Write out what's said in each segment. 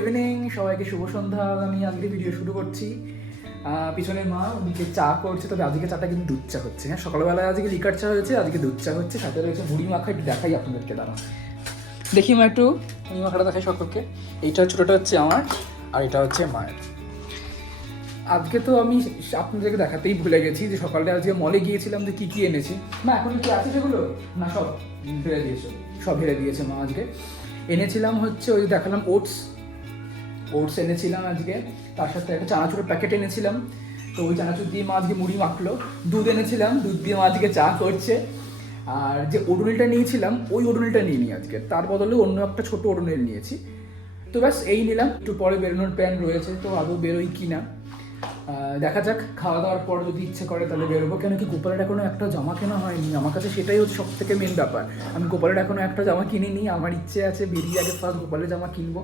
Evening, সবাইকে শুভ সন্ধ্যা। আমি আজকে ভিডিও শুরু করছি। পিছনে মা ওদিকে চা করছে, তবে আজকে চাটা কিন্তু দুধ চা হচ্ছে। হ্যাঁ, সকালবেলায় আজকে লিকার চা হয়েছে, আজকে দুধ চা হচ্ছে, সাথে রয়েছে মুড়ি মাখা। একটু দেখাই আপনাদেরকে, দাঁড়া দেখি মা, একটু মুড়ি মাখাটা দেখাই সকলকে। এইটা ছোটোটা হচ্ছে আমার, আর এটা হচ্ছে মায়ের। আজকে তো আমি আপনাদেরকে দেখাতেই ভুলে গেছি যে সকালে আজকে মলে গিয়েছিলাম, যে কী কী এনেছি। না এখন কি আছে সেগুলো, না সব ফেলে দিয়েছে, সব ফেলে দিয়েছে মা। আজকে এনেছিলাম হচ্ছে ওই দেখালাম ওটস এনেছিলাম আজকে, তার সাথে একটা চানাচুরের প্যাকেট এনেছিলাম। তো ওই চানাচুর দিয়ে মা আজকে মুড়ি মাখলো। দুধ এনেছিলাম, দুধ দিয়ে মা আজকে চা করছে। আর যে ওডোনিলটা নিয়েছিলাম, ওই ওডোনিলটা নিয়ে নিই আজকে, তার বদলে অন্য একটা ছোটো ওডোনিল নিয়েছি। তো ব্যাস এই নিলাম। একটু পরে বেরোনোর প্ল্যান রয়েছে, তো আদৌ বেরোই কি না দেখা যাক। খাওয়া দাওয়ার পর যদি ইচ্ছে করে তাহলে বেরোবো। কেন কি গোপালের এখনো একটা জামা কেনা হয়নি আমার কাছে, সেটাই হচ্ছে সব থেকে মেন ব্যাপার। আমি গোপালের এখনো একটা জামা কিনিনি, আমার ইচ্ছে আছে বেরিয়ে আগে ফার্স্ট গোপালের জামা কিনবো।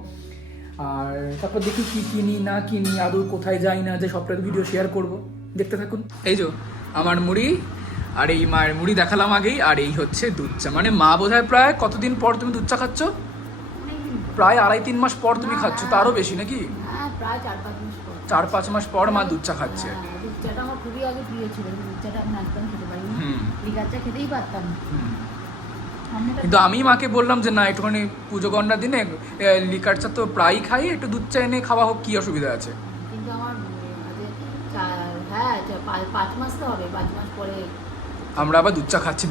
আর তারপর দেখি কি কিনি না কিনি, আদৌ কোথায় যাই না যে, সবটা ভিডিও শেয়ার করবো, দেখতে থাকুন। এই যে আমার মুড়ি, আর এই মায়ের মুড়ি দেখালাম আগেই, আর এই হচ্ছে দুধ চা। মানে মা বোধহয় প্রায় কতদিন পর তুমি দুধ চা খাচ্ছ? প্রায় 2.5-3 মাস পর তুমি খাচ্ছ, তারও বেশি নাকি? প্রায় 4-5 মাস পর। 4-5 মাস পর মা দুধ চা খাচ্ছে। দুধ চাটা আমার খুবই আগে প্রিয় ছিল, দুধ চাটা আমি একদম খেতে পারিনি, লিকার চা খেতেই পারতাম। কিন্তু আমি মাকে বললাম যে না, একটুখানি পুজো গন্ডার দিনে লিকার চা তো প্রায়ই খাই, একটু দুধ চা এনে খাওয়া হোক, কি অসুবিধা আছে? কিন্তু আমার হ্যাঁ 5 মাস তো হবে, 5 মাস পরে আমরা আবার দুধ চা খাচ্ছি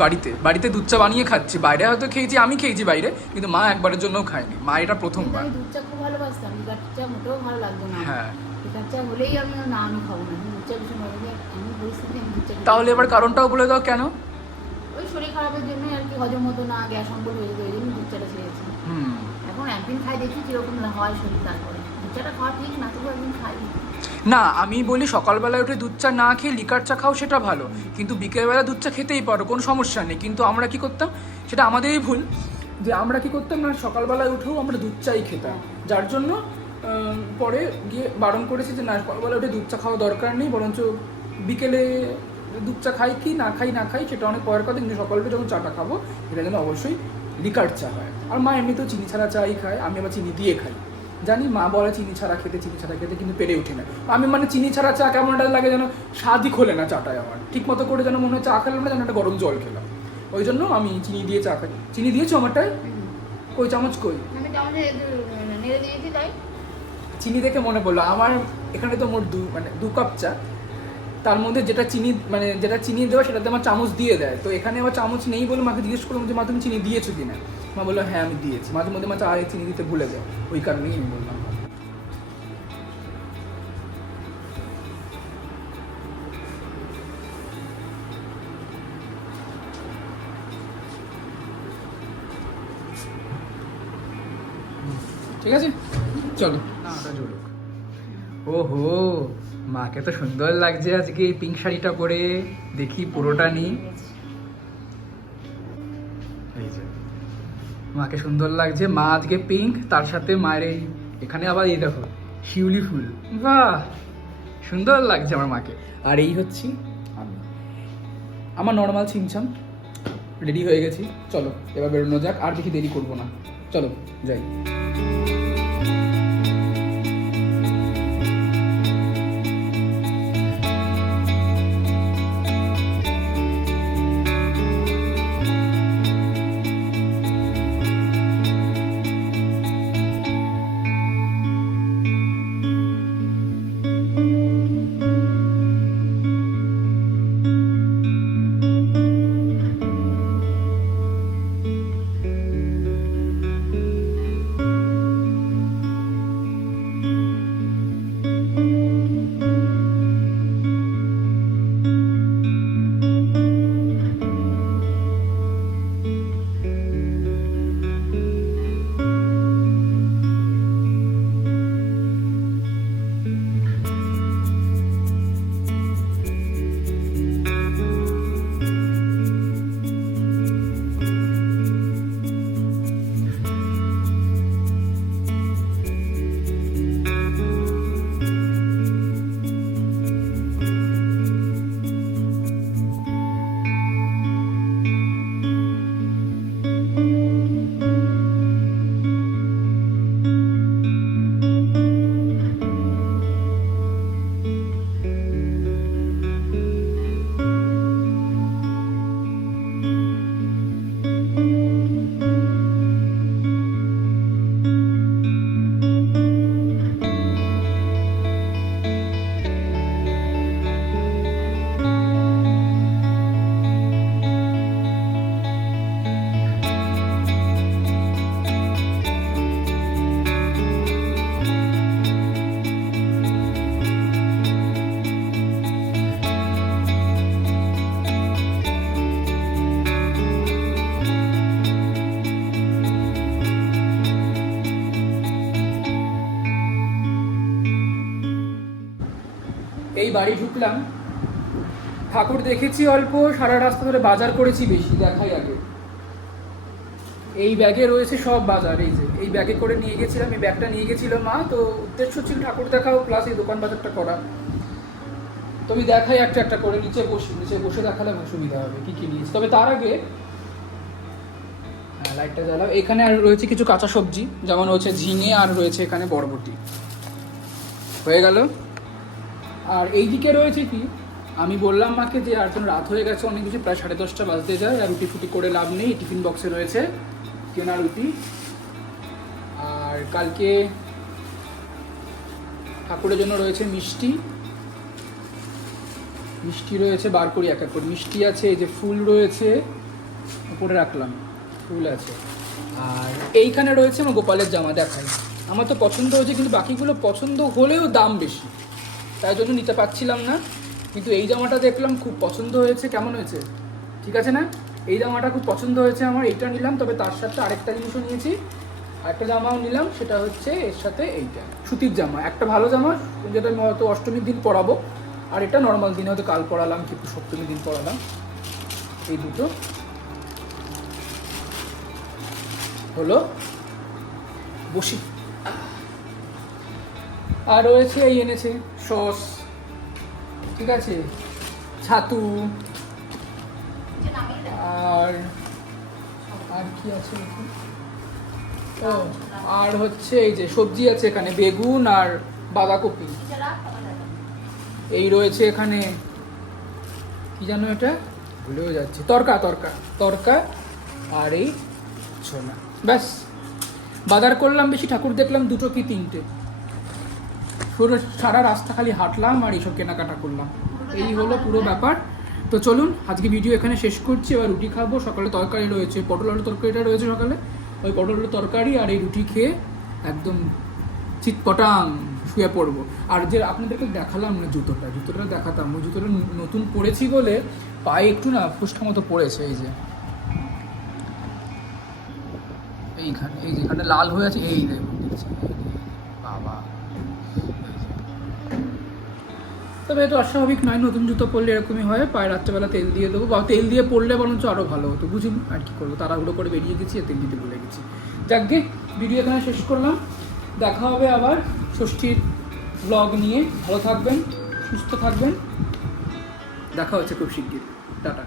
বাড়িতে দুধ চা বানিয়ে খাচ্ছি। বাইরে হয়তো খেয়েছি, আমি খেয়েছি বাইরে, কিন্তু মা একবারের জন্যও খায়নি, মা এটা প্রথমবার। আমি দুধ চা খুব ভালোবাসতাম, লিকার চা মোটেও ভালো লাগতো না। হ্যাঁ, লিকার চা হলেই আমি খাবো না, দুধ চা ভীষণ ভালো লাগে। আমি পরিস্থিতি আমি দুধ চা তাহলে এবার কারণটাও বলে দাও কেন? ওই শরীর খারাপের জন্য আর কি, হজম হতো না, গ্যাস অম্বল হয়ে যেত, ওই জন্য দুধ চাটা ছেড়েছি। এখন একদিন খাই দেখি কিরকম হয় শরীর, তারপরে দুধ চাটা খাওয়া ঠিক না, তবু একদিন খাই না, আমি বলি সকালবেলায় উঠে দুধ চা না খেয়ে লিকার চা খাও, সেটা ভালো। কিন্তু বিকেলবেলা দুধ চা খেতেই পারো, কোনো সমস্যা নেই। কিন্তু আমরা কি করতাম, সেটা আমাদেরই ভুল, যে আমরা কি করতাম না, সকালবেলায় উঠেও আমরা দুধ চাই খেতাম। যার জন্য পরে গিয়ে বারণ করেছি যে না, সকালবেলা উঠে দুধ চা খাওয়া দরকার নেই, বরঞ্চ বিকেলে দুধ চা খাই কি না খাই সেটা অনেক পরের কথা, কিন্তু সকালে যখন চাটা খাবো এটা যেন অবশ্যই লিকার চা হয়। আর মা এমনিতেও চিনি ছাড়া চাই খায়, আমি আবার চিনি দিয়ে খাই। জানি মা বলে চিনি ছাড়া খেতে, কিন্তু পেরে উঠে না আমি। মানে চিনি ছাড়া চা কেমন একটা লাগে, যেন স্বাদই খোলে না চাটায় আমার, ঠিক মতো করে যেন মনে হয় চা খেলাম না, যেন একটা গরম জল খেলাম। ওই জন্য আমি চিনি দিয়ে চা খাই। চিনি দিয়েছো আমারটায়? কই চামচ কই? আমি চামচে নেড়ে দিয়েছি তাই। চিনি দেখে মনে পড়লো, আমার এখানে তো মোট 2 কাপ চা, তার মধ্যে যেটা চিনি দেওয়া সেটাতে আমার চামচ দিয়ে দেয়। তো এখানে আমার চামচ নেই বলে মাকে জিজ্ঞেস করলাম যে মা তুমি চিনি দিয়েছো কিনা। মা বললো হ্যাঁ আমি দিয়েছি। মাঝে মধ্যে মা চা চিনি দিতে ভুলে যায়, ওই কারণেই আমি বললাম। ঠিক আছে, চলো। ওহো, মাকে তো সুন্দর লাগছে আজকে এই পিঙ্ক শাড়িটা পরে। দেখি পুরোটা নি। এই যে মাকে সুন্দর লাগছে, মা আজকে পিঙ্ক, তার সাথে মায়ের এখানে আবার এই দেখো শিউলি ফুল। বাহ, সুন্দর লাগছে আমার মাকে। আর এই হচ্ছি আমি, আমার নর্মাল ছিমছাম রেডি হয়ে গেছি। চলো এবার বেরোনো যাক, আর বেশি দেরি করবো না, চলো যাই। বাড়ি ঢুকলাম, ঠাকুর দেখেছি অল্প, সারা রাস্তা ধরে বাজার করেছি বেশি, দেখাই আগে। এই ব্যাগে রয়েছে সব বাজার, এই যে এই ব্যাগে করে নিয়ে গেছিলাম, এই ব্যাগটা নিয়ে গেছিল মা, তো উদ্দেশ্য ছিল ঠাকুর দেখাও প্লাস এই দোকান বাজারটা করা। তো আমি দেখাই একটা একটা করে, নিচে বসে দেখালে আমার সুবিধা হবে কি কি নিয়েছি। তবে তার আগে হ্যাঁ লাইটটা জ্বালাও। এখানে আর রয়েছে কিছু কাঁচা সবজি, যেমন হচ্ছে ঝিঙে আর রয়েছে এখানে বরবটি, হয়ে গেল। আর এই দিকে রয়েছে কি, আমি বললাম মাকে যে আর এখন রাত হয়ে গেছে অনেক কিছু, প্রায় 10:30 বাজতে যায়, আর রুটি ফুটি করে লাভ নেই। টিফিন বক্সে রয়েছে কেনা রুটি, আর কালকে ঠাকুরের জন্য রয়েছে মিষ্টি রয়েছে, বার করি এক এক করে। মিষ্টি আছে, এই যে ফুল রয়েছে উপরে রাখলাম, ফুল আছে। আর এইখানে রয়েছে আমার গোপালের জামা, দেখাই। আমার তো পছন্দ হয়েছে, কিন্তু বাকিগুলো পছন্দ হলেও দাম বেশি, তাই জন্য নিতে পারছিলাম না। কিন্তু এই জামাটা দেখলাম খুব পছন্দ হয়েছে। কেমন হয়েছে? ঠিক আছে না? এই জামাটা খুব পছন্দ হয়েছে আমার, এইটা নিলাম। তবে তার সাথে আরেকটা জিনিসও নিয়েছি, আরেকটা জামাও নিলাম, সেটা হচ্ছে এর সাথে এইটা সুতির জামা, একটা ভালো জামা, যেটা আমি হয়তো অষ্টমীর দিন পরাবো, আর এটা নর্মাল দিনে হয়তো কাল পরালাম, কিন্তু সপ্তমীর দিন পরালাম। এই দুটো হলো, বসি। আর রয়েছে এই এনেছে সস, ঠিক আছে, ছাতু, আর আর কি আছে ও, আর হচ্ছে এই যে সবজি আছে এখানে, বেগুন আর বাঁধাকপি। এই রয়েছে এখানে কি জানো এটা, ভুলেও যাচ্ছে, তরকা আর এই ছোলা। ব্যাস, বাজার করলাম বেশি, ঠাকুর দেখলাম দুটো কি তিনটে, পুরো সারা রাস্তা খালি হাঁটলাম আর এইসব কেনাকাটা করলাম। এই হলো পুরো ব্যাপার। তো চলুন আজকে ভিডিও এখানে শেষ করছি। এবার রুটি খাবো, সকালে তরকারি রয়েছে, পটল আলু তরকারিটা রয়েছে সকালে, ওই পটল আলু তরকারি আর এই রুটি খেয়ে একদম চিৎপটাং শুয়ে পড়বো। আর যে আপনাদেরকে দেখালাম না জুতোটা দেখাতাম, ওই জুতোটা নতুন পরেছি বলে পায়ে একটু না ফুসকা মতো পড়েছে, এই যে এইখানে, এই যেখানে লাল হয়ে আছে, এই দেখুন দেখছি, বাবা। তবে এটা অস্বাভাবিক নয়, নতুন জুতো পরলে এরকমই হয়, পায়ে রাত্রেবেলা তেল দিয়ে দেবো, বা তেল দিয়ে পরলে বরঞ্চ আরও ভালো হতো, বুঝুন। আর কি করবো, তাড়াহুড়ো করে বেরিয়ে গেছি আর তেল দিতে ভুলে গেছি। যাকগে, ভিডিও এখানে শেষ করলাম, দেখা হবে আবার ষষ্ঠীর ব্লগ নিয়ে। ভালো থাকবেন, সুস্থ থাকবেন, দেখা হচ্ছে খুব শিগগির, টাটা।